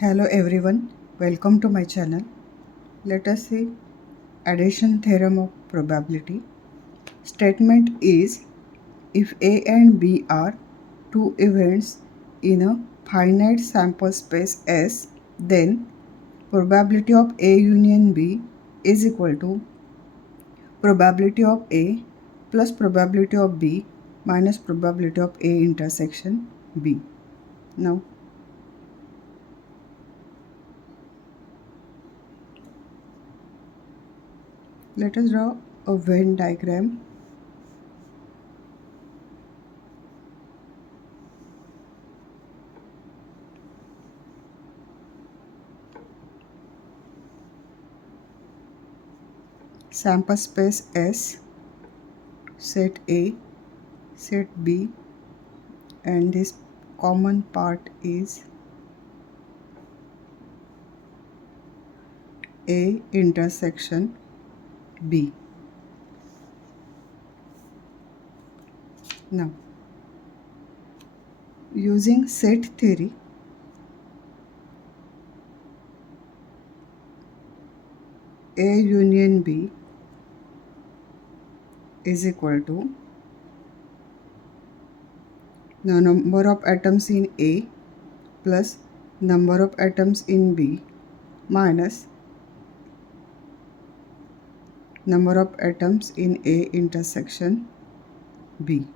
Hello everyone, welcome to my channel. Let us see addition theorem of probability. Statement is, if A and B are two events in a finite sample space S, then probability of A union B is equal to probability of A plus probability of B minus probability of A intersection B. Now let us draw a Venn diagram. Sample space S, set A, set B, and this common part is A intersection B. Now, using set theory, A union B is equal to the number of atoms in A plus number of atoms in B minus number of atoms in A intersection B.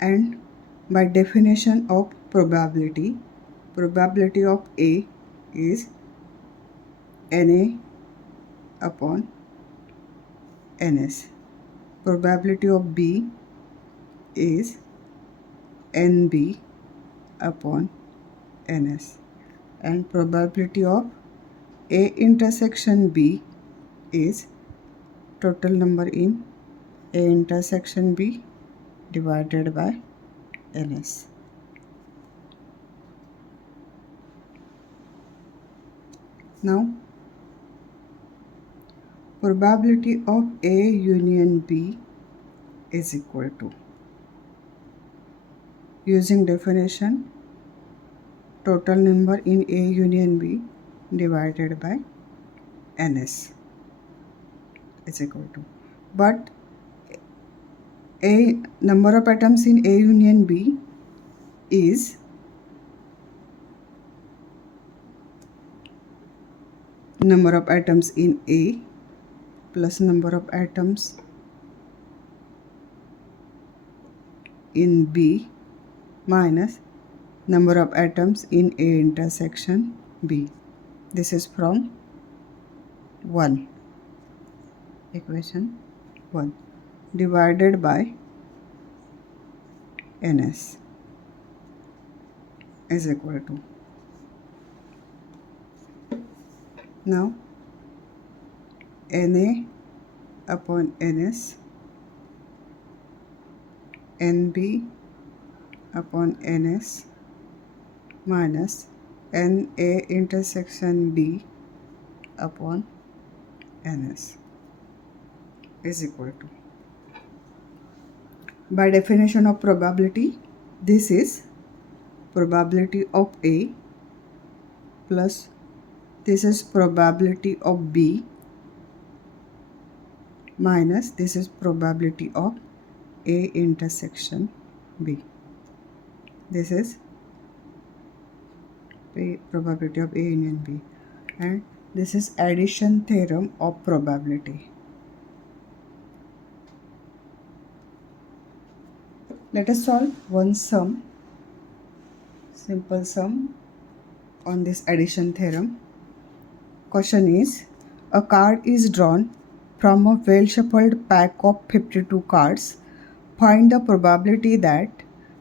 And by definition of probability, probability of A is Na upon Ns. Probability of B is Nb upon Ns. And probability of A intersection B is total number in A intersection B divided by Ns. Now, probability of A union B is equal to, using definition, total number in A union B divided by Ns is equal to, but A number of atoms in A union B is number of atoms in A plus number of atoms in B minus number of atoms in A intersection B. This is from 1, equation 1, divided by Ns is equal to. Now, Na upon Ns, Nb upon Ns minus Na intersection B upon Ns is equal to. By definition of probability, this is probability of A plus this is probability of B minus this is probability of A intersection B. This is probability of A union B, and this is addition theorem of probability. Let us solve one sum, simple sum on this addition theorem. Question is, a card is drawn from a well-shuffled pack of 52 cards. Find the probability that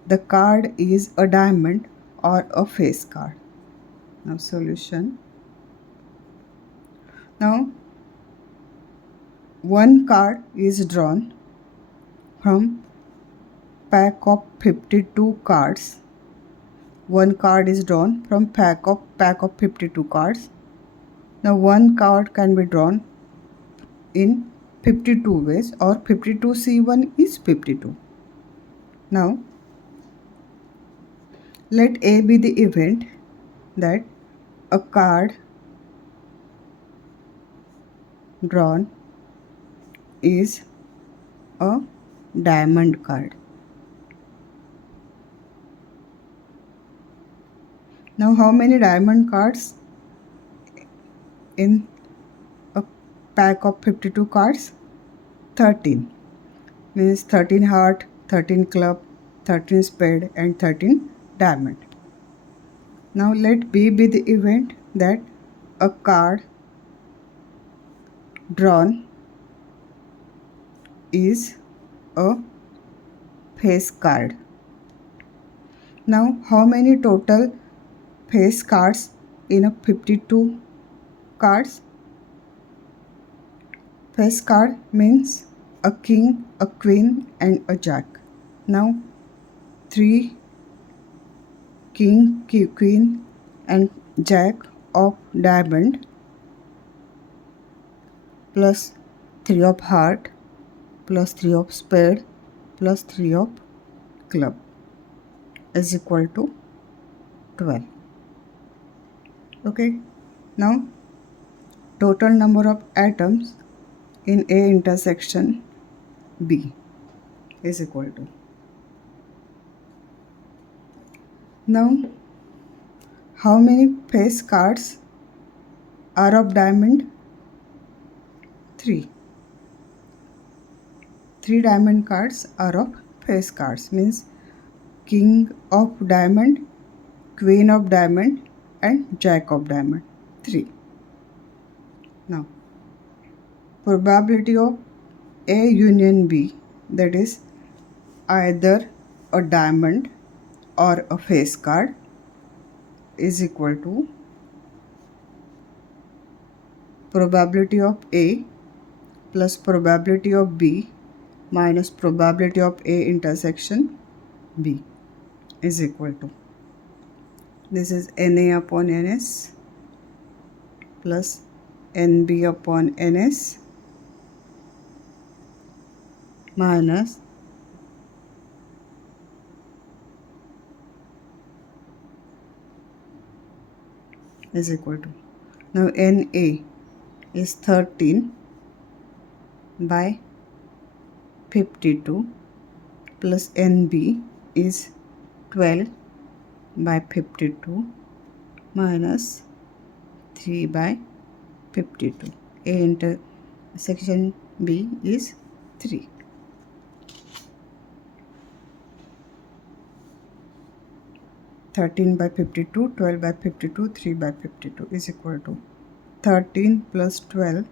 the card is a diamond or a face card. Now solution. Now one card is drawn from pack of 52 cards. One card is drawn from pack of 52 cards. Now one card can be drawn in 52 ways, or 52C1 is 52. Now Let A be the event that a card drawn is a diamond card. Now, how many diamond cards in a pack of 52 cards? 13. Means 13 heart, 13 club, 13 spade and 13 diamond. Now let B be the event that a card drawn is a face card. Now how many total face cards in a 52 cards? Face card means a king, a queen and a jack. Now 3 king, queen and jack of diamond plus 3 of heart plus 3 of spade plus 3 of club is equal to 12. Okay, now total number of atoms in A intersection B is equal to. Now how many face cards are of diamond? 3. 3 diamond cards are of face cards, means king of diamond, queen of diamond and jack of diamond. 3. Now probability of A union B, that is either a diamond or a face card, is equal to probability of A plus probability of B minus probability of A intersection B is equal to, this is Na upon Ns plus Nb upon Ns minus is equal to, now Na is 13 by 52 plus Nb is 12 by 52 minus 3 by 52. A intersection B is 3. Thirteen by 52, 12 by 52, 3 by 52 is equal to 13 plus 12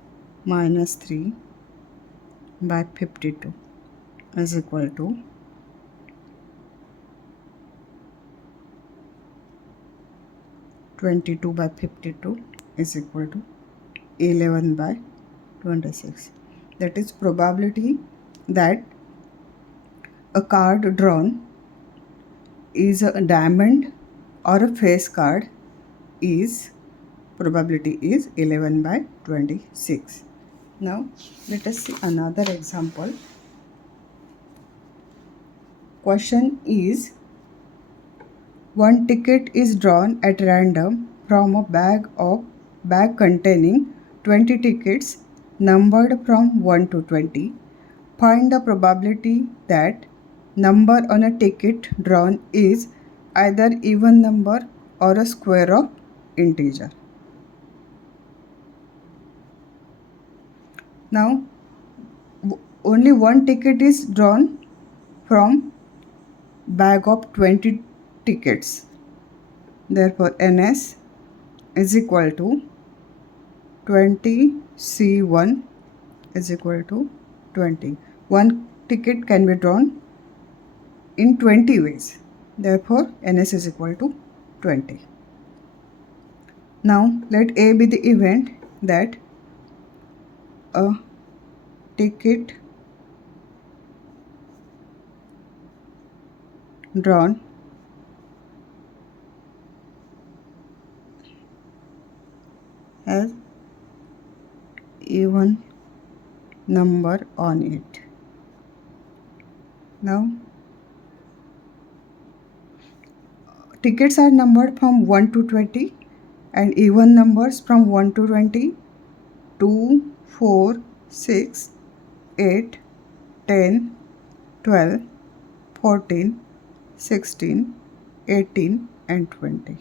minus 3 by 52 is equal to 22 by 52 is equal to 11 by 26. That is probability that a card drawn is a diamond or a face card is, probability is 11 by 26. Now let us see another example. Question is, one ticket is drawn at random from a bag containing 20 tickets numbered from 1 to 20. Find the probability that number on a ticket drawn is either even number or a square of integer. Now only one ticket is drawn from bag of 20 tickets. Therefore Ns is equal to 20 C1 is equal to 20. One ticket can be drawn in 20 ways. Therefore Ns is equal to 20. Now let A be the event that a ticket drawn has even number on it. Now Tickets are numbered from 1 to 20 and even numbers from 1 to 20, 2, 4, 6, 8, 10, 12, 14, 16, 18 and 20.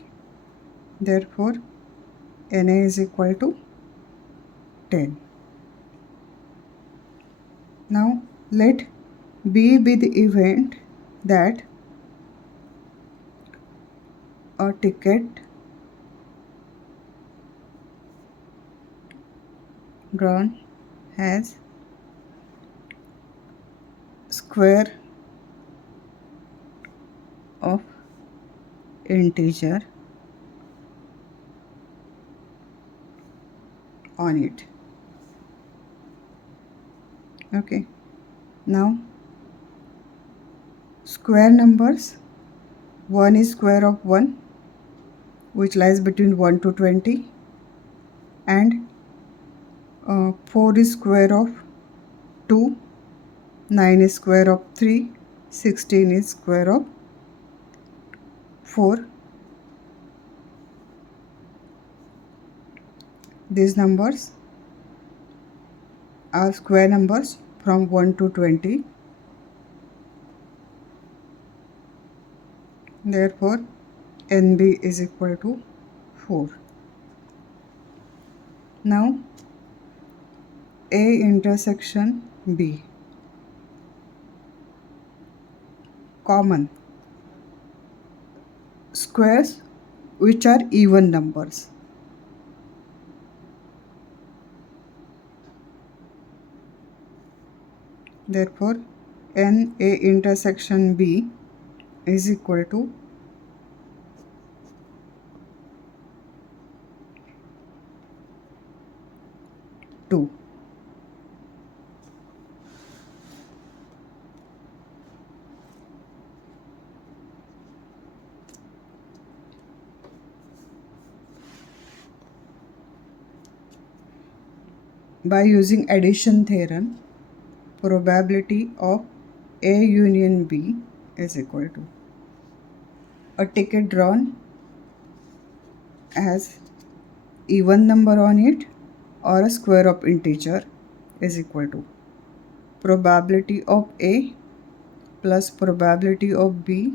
Therefore, NA is equal to 10. Now, let B be the event that a ticket drawn has square of integer on it. Okay. Now, square numbers, 1 is square of 1, which lies between 1 to 20, and 4 is square of 2, 9 is square of 3, 16 is square of 4. These numbers are square numbers from 1 to 20. Therefore, NB is equal to 4. Now, A intersection B. Common. Squares which are even numbers. Therefore, NA intersection B is equal to 2. By using addition theorem, probability of A union B is equal to a ticket drawn has even number on it or a square of integer is equal to probability of A plus probability of B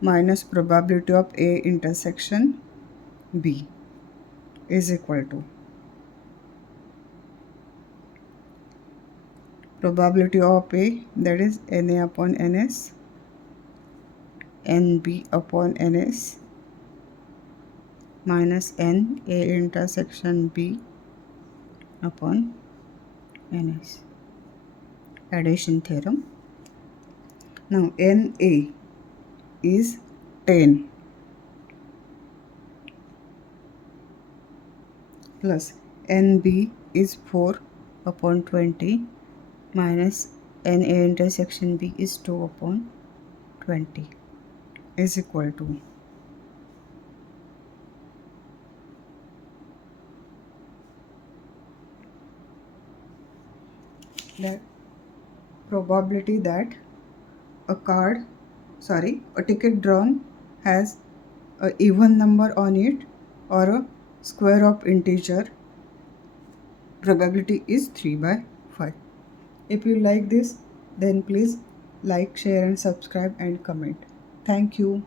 minus probability of A intersection B is equal to probability of A, that is NA upon NS, NB upon NS minus NA intersection B upon NS. Addition theorem. Now NA is 10 plus NB is 4 upon 20 minus NA intersection B is 2 upon 20 is equal to the probability that a ticket drawn has a even number on it or a square of integer. Probability is 3/5. If you like this, then please like, share and subscribe and comment. Thank you.